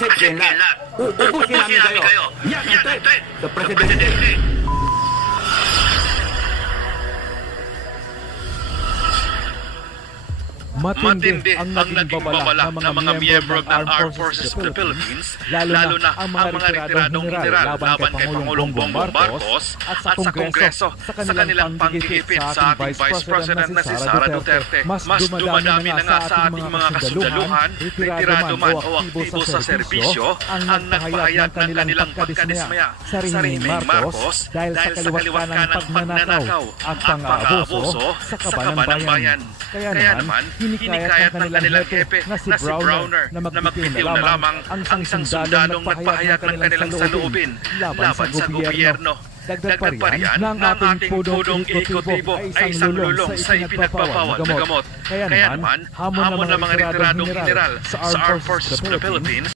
Asipin lahat. Uubusin namin kayo. Yan ang threat sa Presidente. Matindi ang naging babala ng mga miyembro ng Armed Forces of the Philippines, lalo na ang mga retiradong general laban kay Pangulong Bongbong Marcos at sa Kongreso sa kanilang panggigipit sa ating Vice President na si Sara Duterte. Mas dumadami na nga sa ating mga kasundaluhan, retirado man o aktibo sa serbisyo, ang nagpahayag ng kanilang pagkadismaya sa Rehimeng Marcos dahil sa kaliwat ka ng pagnanakaw at pang-aabuso sa kabanang bayan. Kaya naman, hinikayat ng kanilang hepe na si Browner na magbitiw na lamang ang sundalong nagpahayag ng kanilang saloobin laban sa gobyerno. Dagdag pa riyan na ang ating pudong ekotibo ay isang lulong sa ipinagbabawal na gamot. Kaya naman, hamon ng mga retiradong general sa Armed Forces of the Philippines